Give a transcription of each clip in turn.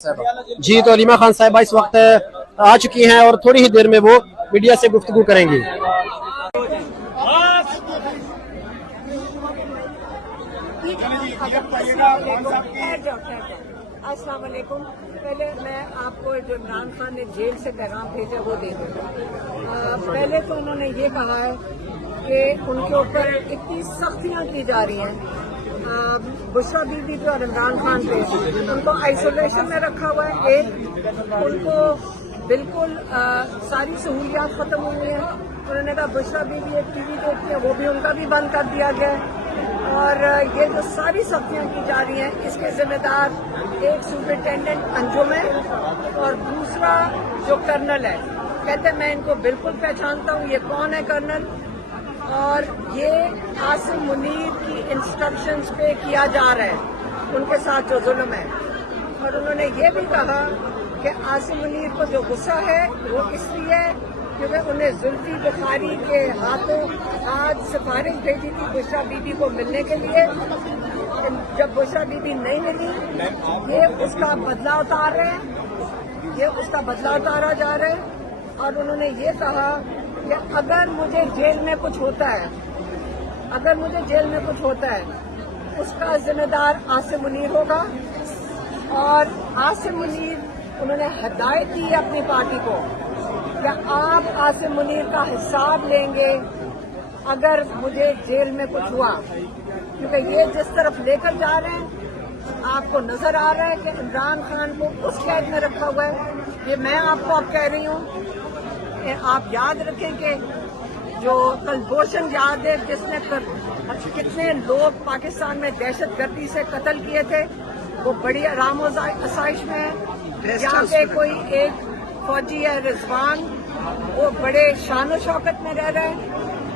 जी, तो अलीमा खान साहिबा इस वक्त आ चुकी हैं और थोड़ी ही देर में वो मीडिया से गुफ्तगू करेंगी। अस्सलाम वालेकुम। पहले मैं आपको जो इमरान खान ने जेल से पैगाम भेजा वो दे दूँ। पहले तो उन्होंने ये कहा है कि उनके ऊपर इतनी सख्तियां की जा रही हैं। बुशरा बीबी पे और इमरान खान पे उनको आइसोलेशन में रखा हुआ है। उनको बिल्कुल सारी सहूलियात खत्म हुई हैं। उन्होंने कहा बुशरा बीबी एक टीवी देखती है, वो भी उनका भी बंद कर दिया गया है। और ये जो सारी सख्तियां की जा रही हैं इसके जिम्मेदार एक सुपरिटेंडेंट अंजुम है और दूसरा जो कर्नल है। कहते हैं मैं इनको बिल्कुल पहचानता हूँ, ये कौन है कर्नल, और ये आसिम मुनीर की इंस्ट्रक्शंस पे किया जा रहा है उनके साथ जो जुल्म है। और उन्होंने ये भी कहा कि आसिम मुनीर को जो गुस्सा है वो इसलिए क्योंकि उन्हें जुल्फी बुखारी के हाथों आज सिफारिश भेजी थी बुशरा बीबी को मिलने के लिए। जब बुशरा बीबी नहीं मिली ये उसका बदला उतार रहे हैं, ये उसका बदला उतारा जा रहा है। और उन्होंने ये कहा कि अगर मुझे जेल में कुछ होता है, अगर मुझे जेल में कुछ होता है उसका जिम्मेदार आसिम मुनीर होगा। और आसिम मुनीर उन्होंने हिदायत दी है अपनी पार्टी को कि आप आसिम मुनीर का हिसाब लेंगे अगर मुझे जेल में कुछ हुआ, क्योंकि ये जिस तरफ लेकर जा रहे हैं आपको नजर आ रहा है कि इमरान खान को उस कैद में रखा हुआ है। ये मैं आपको अब कह रही हूँ, आप याद रखें कि जो कलभूषण यादव जिसने कितने लोग पाकिस्तान में दहशतगर्दी से कत्ल किए थे वो बड़ी आराम आसाइश में है। यहाँ पे कोई एक फौजी है रिजवान, वो बड़े शान शौकत में रह रहे हैं।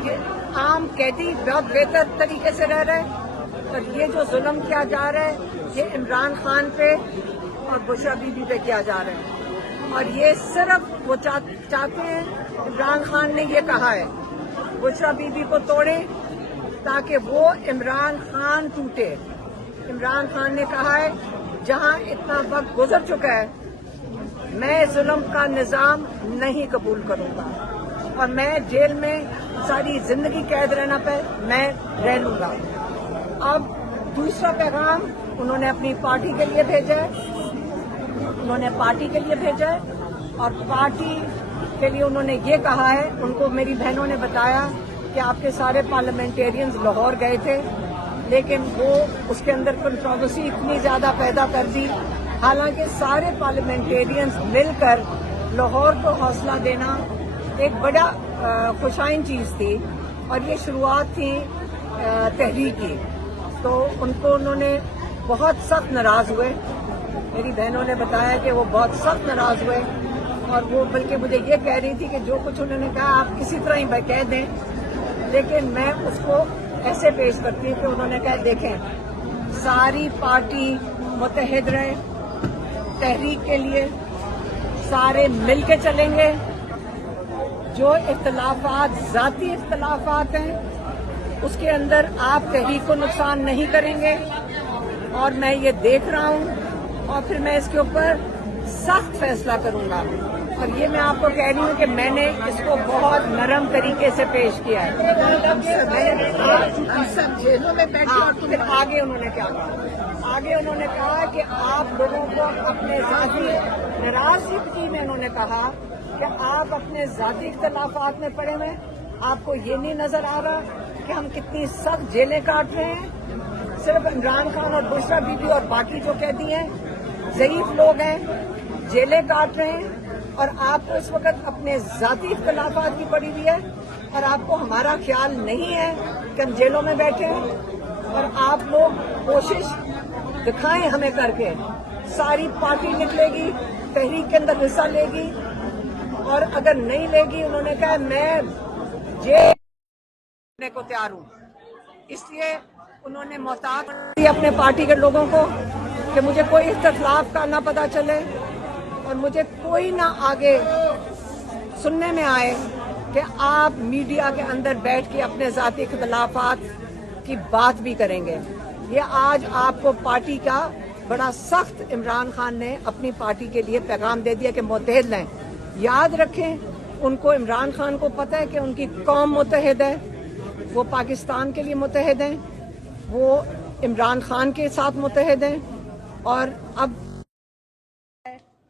ये आम कैदी बहुत बेहतर तरीके से रह रहे हैं। और ये जो जुल्म किया जा रहा है ये इमरान खान पे और बुशरा बीबी पे किया जा रहा है। और ये सिर्फ वो चाहते हैं, इमरान खान ने ये कहा है बुशरा बीबी को तोड़े ताकि वो इमरान खान टूटे। इमरान खान ने कहा है जहां इतना वक्त गुजर चुका है मैं जुल्म का निजाम नहीं कबूल करूंगा और मैं जेल में सारी जिंदगी कैद रहना पे मैं रह लूंगा। अब दूसरा पैगाम उन्होंने अपनी पार्टी के लिए भेजा है, उन्होंने पार्टी के लिए भेजा है। और पार्टी के लिए उन्होंने ये कहा है, उनको मेरी बहनों ने बताया कि आपके सारे पार्लियामेंटेरियंस लाहौर गए थे लेकिन वो उसके अंदर कंट्रोवर्सी इतनी ज्यादा पैदा कर दी। हालांकि सारे पार्लियामेंटेरियंस मिलकर लाहौर को हौसला देना एक बड़ा खुशाइन चीज थी और ये शुरुआत थी तहरीक की। तो उनको उन्होंने बहुत सख्त नाराज हुए, मेरी बहनों ने बताया कि वो बहुत सख्त नाराज हुए और वो बल्कि मुझे ये कह रही थी कि जो कुछ उन्होंने कहा आप किसी तरह ही कह दें, लेकिन मैं उसको ऐसे पेश करती हूँ कि उन्होंने कहा देखें सारी पार्टी मुत्तहिद रहे तहरीक के लिए, सारे मिल के चलेंगे। जो इख्तलाफात जाती इख्तलाफात हैं उसके अंदर आप तहरीक को नुकसान नहीं करेंगे और मैं ये देख रहा हूँ और फिर मैं इसके ऊपर सख्त फैसला करूंगा। और ये मैं आपको कह रही हूँ कि मैंने इसको बहुत नरम तरीके से पेश किया है। सब जेलों में बैठे और फिर आगे उन्होंने क्या कहा, आगे उन्होंने कहा कि आप लोगों को अपने जाती नाराजगी में उन्होंने कहा कि आप अपने जाती इख्तलाफात में पड़े हुए, आपको ये नहीं नजर आ रहा कि हम कितनी सख्त जेलें काट रहे हैं। सिर्फ इमरान खान और बुशरा बीबी और बाकी जो कैदी हैं ज़ईफ लोग हैं, जेलें काट रहे हैं और आपको इस वक्त अपने जाती इख्तलाफात की पड़ी हुई है और आपको हमारा ख्याल नहीं है कि हम जेलों में बैठे हैं। और आप लोग कोशिश दिखाएं हमें करके, सारी पार्टी निकलेगी तहरीक के अंदर हिस्सा लेगी और अगर नहीं लेगी उन्होंने कहा मैं जेल को तैयार हूँ। इसलिए उन्होंने मोहतात की अपने पार्टी के लोगों को कि मुझे कोई इख्तिलाफ का ना पता चले और मुझे कोई ना आगे सुनने में आए कि आप मीडिया के अंदर बैठ के अपने जाती इख्तिलाफात की बात भी करेंगे। ये आज आपको पार्टी का बड़ा सख्त इमरान खान ने अपनी पार्टी के लिए पैगाम दे दिया कि मुत्तहिद रहें। याद रखें, उनको इमरान खान को पता है कि उनकी कौम मुत्तहिद है, वो पाकिस्तान के लिए मुत्तहिद हैं, वो इमरान खान के साथ मुत्तहिद हैं, और अब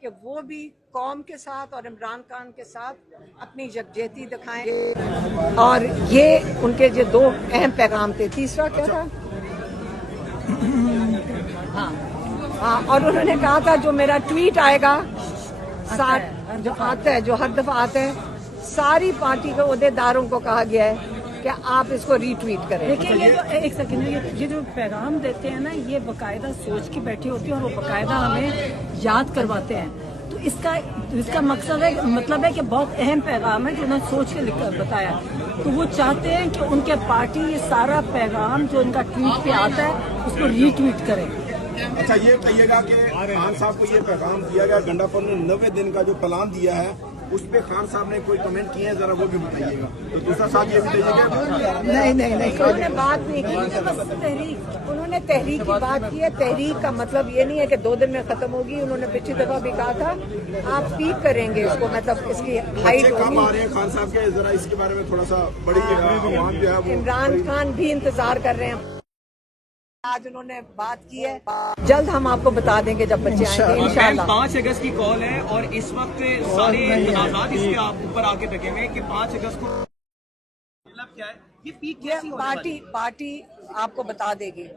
कि वो भी कौम के साथ और इमरान खान के साथ अपनी यकजहती दिखाएं। और ये उनके जो दो अहम पैगाम थे। तीसरा क्या था? हाँ, और उन्होंने कहा था जो मेरा ट्वीट आएगा जो आता है, जो हर दफा आता है, सारी पार्टी के ओहदेदारों को कहा गया है कि आप इसको रीट्वीट करें। देखिए, ये तो एक सेकंड, ये जो पैगाम देते हैं ना, ये बकायदा सोच के बैठी होती है और वो बकायदा हमें याद करवाते हैं। तो इसका मकसद है, मतलब है कि बहुत अहम पैगाम है जो उन्होंने सोच के बताया। तो वो चाहते हैं कि उनके पार्टी ये सारा पैगाम जो उनका ट्वीट पे आता है उसको रीट्वीट करे। अच्छा, ये कहिएगा कि खान साहब को ये पैगाम दिया गया, गंडापुर ने 90 दिन का जो प्लान दिया है उस पे खान साहब ने कोई कमेंट किए हैं, जरा वो भी बताइएगा। तो दूसरा साहब ये बताइएगा। नहीं, उन्होंने बात नहीं की, उन्होंने तहरीक की बात की है। तहरीक का मतलब ये नहीं है कि 2 दिन में खत्म होगी। उन्होंने पिछली दफा भी कहा था आप पीक करेंगे इसको, मतलब इसकी हाइट कब आ रहे हैं खान साहब के, जरा इसके बारे में थोड़ा सा बड़ी आवाम जो है वो। इमरान खान भी इंतजार कर रहे हैं। आज उन्होंने बात की है, जल्द हम आपको बता देंगे जब बच्चे आएंगे इंशाल्लाह। 5 अगस्त की कॉल है और इस वक्त सारे तनाज़ात इसके आप ऊपर आके लगे हुए हैं कि 5 अगस्त को मतलब क्या है, ये पीक कैसी होने वाली है? पार्टी आपको बता देगी,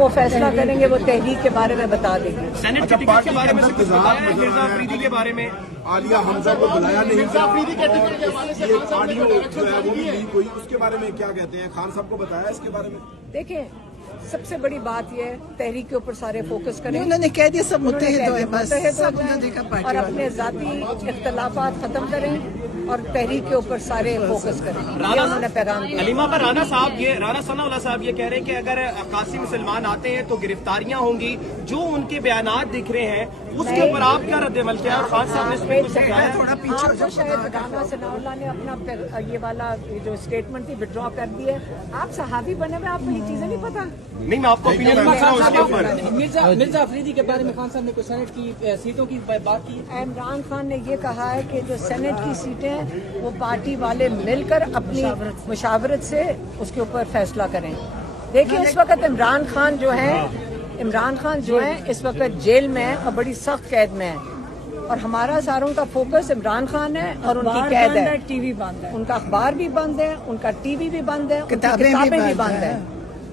वो फैसला करेंगे, वो तहरीक के बारे में बता देगी। सेनेट के टिकट के बारे में कुछ बताया है? मिर्जा अफरीदी के बारे में, आलिया हमजा को बुलाया नहीं, मिर्जा अफरीदी के टिकट के बारे में ऑडियो जो है वो भी लीक हुई, उसके बारे में क्या कहते हैं? खान साहब को बताया इसके बारे में? देखिए, सबसे बड़ी बात यह है तहरीक के ऊपर सारे फोकस करें। उन्होंने कह दिया सब मुत्तहिद हो, बस सब और अपने जाती इख्तलाफात खत्म करें और तहरीक के ऊपर सारे फोकस करें। उन्होंने पैगाम दिया। अलीमा पर राना सनाउल्लाह साहब ये कह रहे हैं कि अगर कासिम सलमान आते हैं तो गिरफ्तारियां होंगी, जो उनके बयानात दिख रहे हैं उसके ऊपर आप क्या रद्द-ए-अमल किया? और खान साहब ने इसमें कुछ बताया? थोड़ा पीछे शायद राना सनाउल्लाह ने अपना ये वाला जो स्टेटमेंट थी विड्रॉ कर दी है। आप सहाबी बने हुए, आपको ये चीजें नहीं पता। नहीं, मैं आपको ओपिनियन पूछ रहा हूँ उसके ऊपर। मिर्जा अफरीदी के बारे में खान साहब ने कुछ सेनेट की सीटों की बात की। इमरान खान ने ये कहा है कि जो सेनेट की सीटें वो पार्टी वाले मिलकर अपनी मुशावरत से उसके ऊपर फैसला करें। देखिए, इस वक्त इमरान खान जो है इस वक्त जेल में है और बड़ी सख्त कैद में है, और हमारा सारों का फोकस इमरान खान है और उनकी कैद है। टीवी बंद है, उनका अखबार भी बंद है, उनका टीवी भी बंद है, किताबें भी बंद है।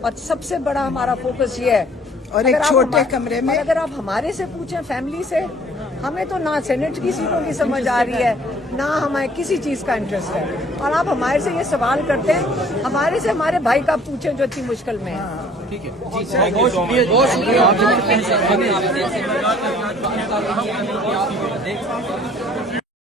और सबसे बड़ा हमारा फोकस ये है, और एक छोटे कमरे में। अगर आप हमारे से पूछें, फैमिली से, हमें तो ना सेनेट की सीटों की समझ आ रही है, ना हमें किसी चीज का इंटरेस्ट है। और आप हमारे से ये सवाल करते हैं, हमारे से हमारे भाई का पूछें जो इतनी मुश्किल में है। ठीक है, बहुत शुक्रिया।